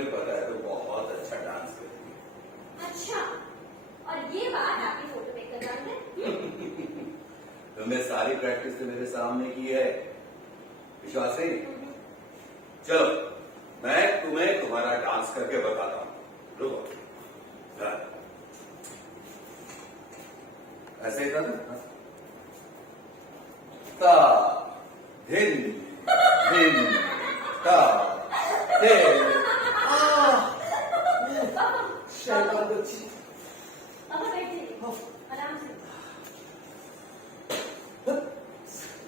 मुझे पता है, तो बहुत अच्छा डांस करती है। अच्छा, और ये बात आपकी फोटो देखकर जान गए? तुमने सारी प्रैक्टिस तो मेरे सामने की है, विश्वास नहीं? चलो मैं तुम्हें तुम्हारा डांस करके बताता हूँ। रुको, ऐसे ही था ना? ता धिन धिन ता धिन शैतान बच्ची। अब बैठिए आराम से।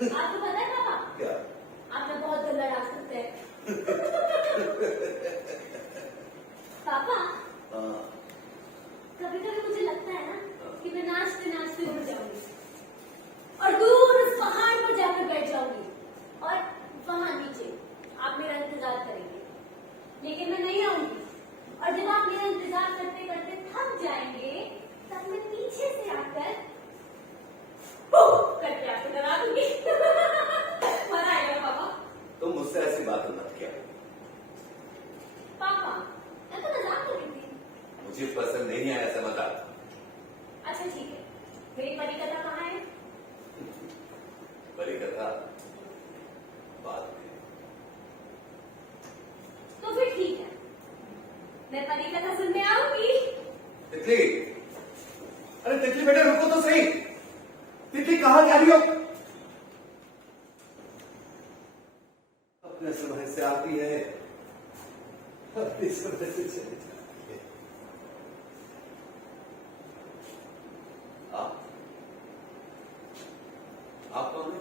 आपको पता है पापा, क्या? आप ना बहुत गंदा डांस करते हैं। पापा, कभी कभी मुझे लगता है ना कि मैं नाचते नाचते उड़ जाऊंगी और दूर उस पहाड़ पर जाकर बैठ जाऊंगी और वहां नीचे आप मेरा इंतजार करेंगे, लेकिन मैं नहीं आऊंगी। और जब आप मेरा इंतजार करते करते थक जाएंगे, तब मैं पीछे से आकर करके आपको डरा दूंगी। मजा आएगा पापा। तुम मुझसे ऐसी बात मत किया। पापा, मैं तो मजाक कर रही थी। मुझे पसंद नहीं है ऐसा मजाक। अच्छा ठीक है, मेरी परी कथा कहाँ है? परी कथा बात में। तो फिर ठीक है, मैं परी कथा सुनने आऊंगी। तितली, अरे तितली बेटा रुको तो सही। तितली कहाँ जा रही हो? अपने समय से आती है, अपने समय से चली जाती है। आप कौन है?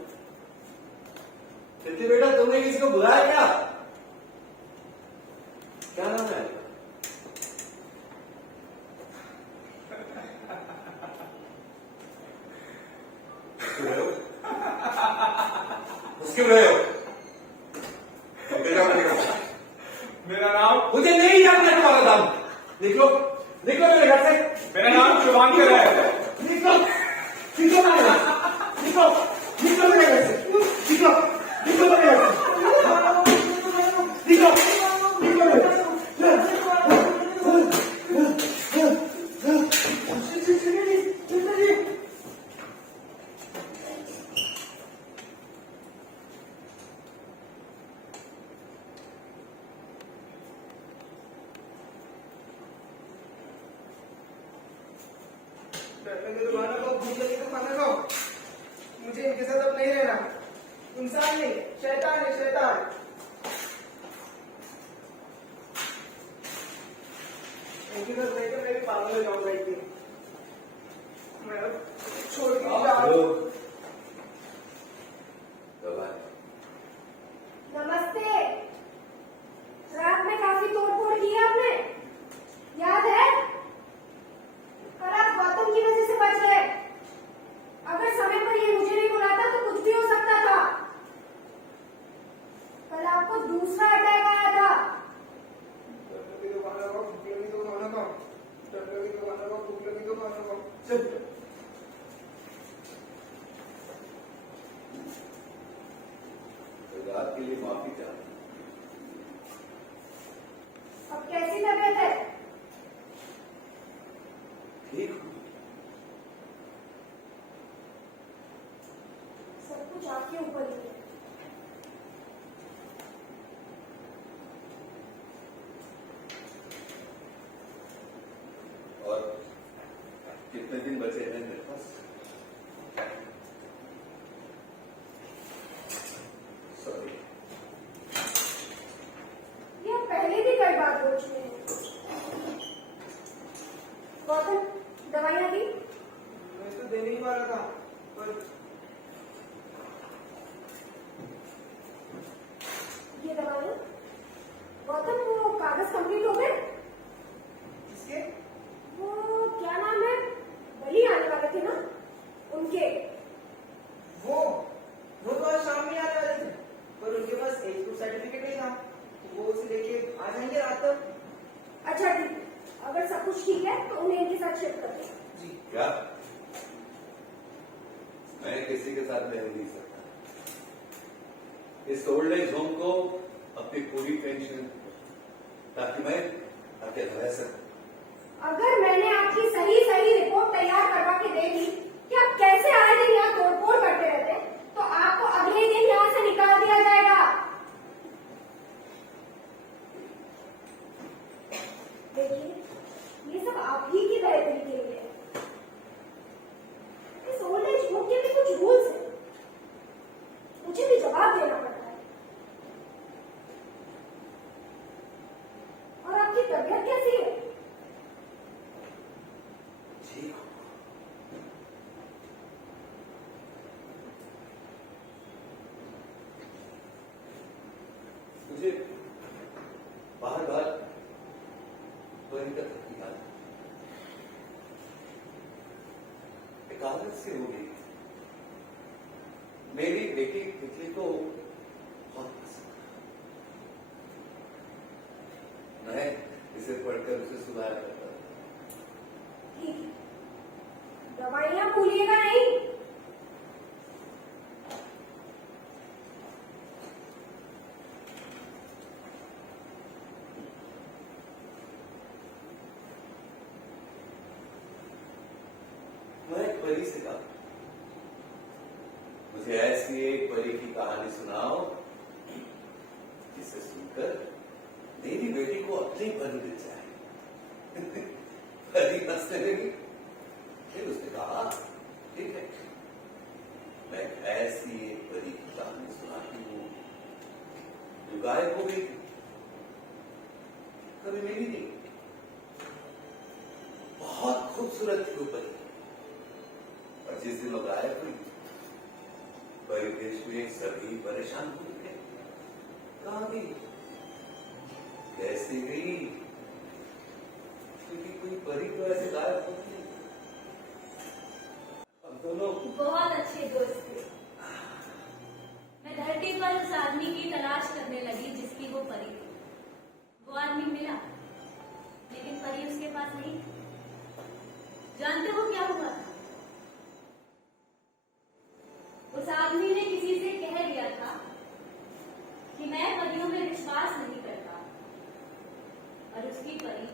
तितली बेटा तुमने किसी को बुलाया क्या? क्या नाम है? क्यों रहे हो? मेरा नाम, मुझे नहीं जानना तुम्हारा नाम। निकलो निकलो मेरे घर से। मेरा नाम शुभांकर है। निकलो निकलो मेरे घर से। निकलो निकलो मेरे घर से। निकलो निकलो मेरे घर से। निकलो निकलो मेरे घर से। डरने की दुकान को, भूख लगी तो खाना खाओ। मुझे इनके साथ अब नहीं रहना। इंसान नहीं, शैतान है, शैतान। इनके साथ रहकर मैं भी पागल हो जाऊंगा एक दिन। मैं अब छोड़ के नहीं जा रहा हूँ। नमस्ते। रात में काफी तोड़फोड़ की है आपने, याद है? और आप गौतम की वजह से बच गए। अगर समय पर ये मुझे नहीं बुलाता तो कुछ भी हो सकता था। कल आपको दूसरा अटैक आया था। डरने की दुकान को, भूख लगी तो खाना खाओ। डरने की दुकान को, भूख लगी तो खाना खाओ। चल। रात के लिए माफी चाहता हूँ। अब कैसी तबीयत है? ठीक हूँ। सब कुछ आपके ऊपर ही है। और कितने दिन बचे हैं मेरे पास? सॉरी। ये आप पहले भी कई बार बोल चुके हैं। गौतम, दवाइयाँ दी? मैं तो देने ही वाला था, पर ये दवाइयाँ? गौतम, वो कागज कंप्लीट हो गए? किसके? वो क्या नाम है, बलि आने वाले थे ना, उनके। वो तो आज शाम में आने वाले थे, पर उनके पास एज ग्रुप सर्टिफिकेट नहीं था, तो वो उसे लेके आ जाएंगे रात तक। अच्छा ठीक है, अगर सब कुछ ठीक है तो उन्हें इनके साथ शिफ्ट कर दो। जी। क्या? मैं किसी के साथ रह नहीं सकता। इस ओल्ड एज होम को अपनी पूरी पेंशन ताकि मैं अकेला रह सकूं। अगर मैंने आपकी सही सही रिपोर्ट तैयार करवा के दे दी कि आप कैसे आए दिन यहाँ तोड़फोड़ करते रहते, तो आपको अगले दिन यहाँ से निकाल दिया जाएगा। देखिए, ये सब आप ही की बेहतरी के लिए है। इस ओल्ड एज होम के भी कुछ रूल्स हैं, मुझे भी जवाब देना पड़ता है। और आपकी तबीयत कैसी है? ठीक हो। मुझे बार बार परी का तकलीफ आती, एक आदत से हो गई। मेरी बेटी तितली को बहुत पसंद है। मैं इसे पढ़कर उसे सुनाया करता था। ठीक है, दवाइयां भूलिएगा नहीं। मैं एक परी से कहा, मुझे ऐसी एक परी की कहानी सुनाओ जिसे सुनकर मेरी बेटी को अपनी परी दिख जाए। परी हंसने लगी। फिर उसने कहा, ठीक है, मैं ऐसी एक परी की कहानी सुनाती हूँ जो गायब हो गई, कभी मिली नहीं। बहुत खूबसूरत थी वो परी, और जिस दिन वो गायब हुई, परिदेश में सभी परेशान हो गए। कहां गई, कैसे गई? क्योंकि कोई परी तो ऐसे गायब होती है। हम दोनों बहुत अच्छे दोस्त थे। मैं धरती पर उस आदमी की तलाश करने लगी जिसकी वो परी थी। वो आदमी मिला, लेकिन परी उसके पास नहीं थी। जानते हो क्या हुआ था? उस आदमी ने किसी से कह दिया था कि मैं परियों में विश्वास नहीं करता, और उसकी परी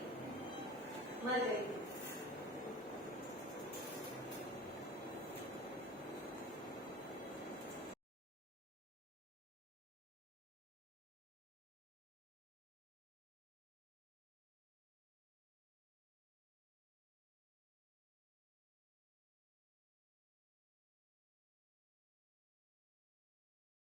मर गई।